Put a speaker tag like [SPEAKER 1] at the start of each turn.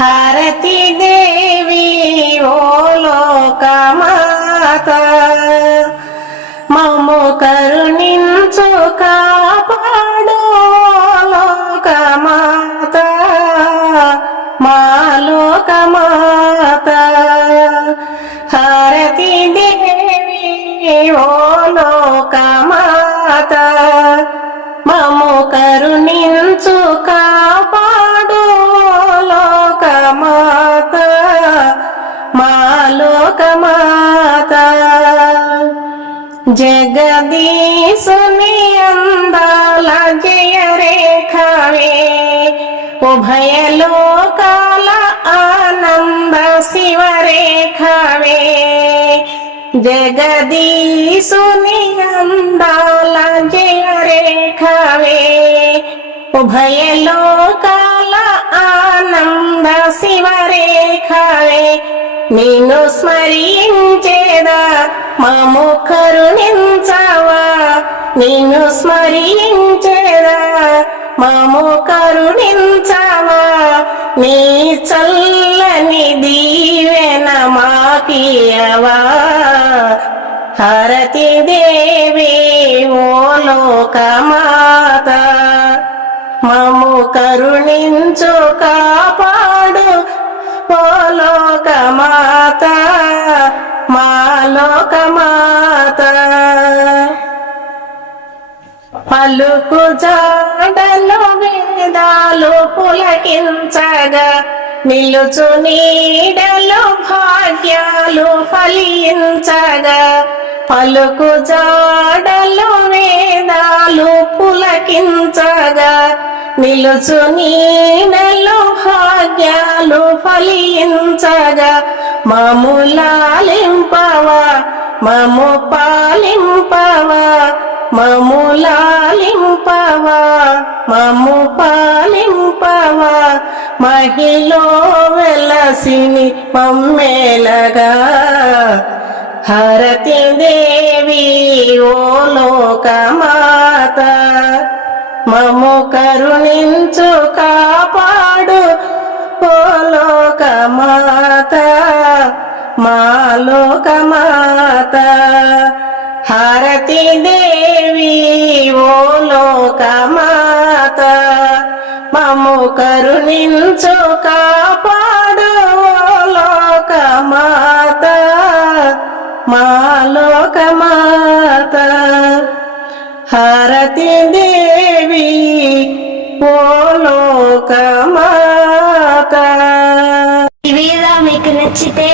[SPEAKER 1] హరతి దేవి ఓ లోకమాత. మము కరుణించు కాపా జగదీశుని అందాల జయ రేఖవే ఆనంద శివరేఖవే. జగదీశుని అందాల జయరేఖవే. ఉభయలోకాల ఆనంద శివరేఖవే. నిన్ను స్మరించేద మము కరుణించవా? నిన్ను స్మరించేదా? మము కరుణించవా? నీ చల్లని దీవెన మాకియవా హరతి దేవి ఓ లోకమాత. మము కరుణించు కాపాడు ఓ లోకమాత. లోకమాత. పలుకు జాడలు వేదాలు పులకించగా నిలుచు నీడలు భాగ్యాలు ఫలించగా పలుకు జాడలు వేదాలు పులకించగా నిలుచు నీడలు భాగ్యాలు ఫలించగా మామూలాలి మములాలింపవా మము పాలింపవా మము లాలింపవా మము పాలింపవా మహిళ వెలసిని మమ్మేలగా. హరతి దేవి ఓ లోకమాత మము కరుణించు కాపాడు మా లోకమాత. హారతి దేవి ఓ లోకమాత. మము కరుణించు కాపాడు లోకమాత. మా లోకమాత. హారతి దేవి ఓ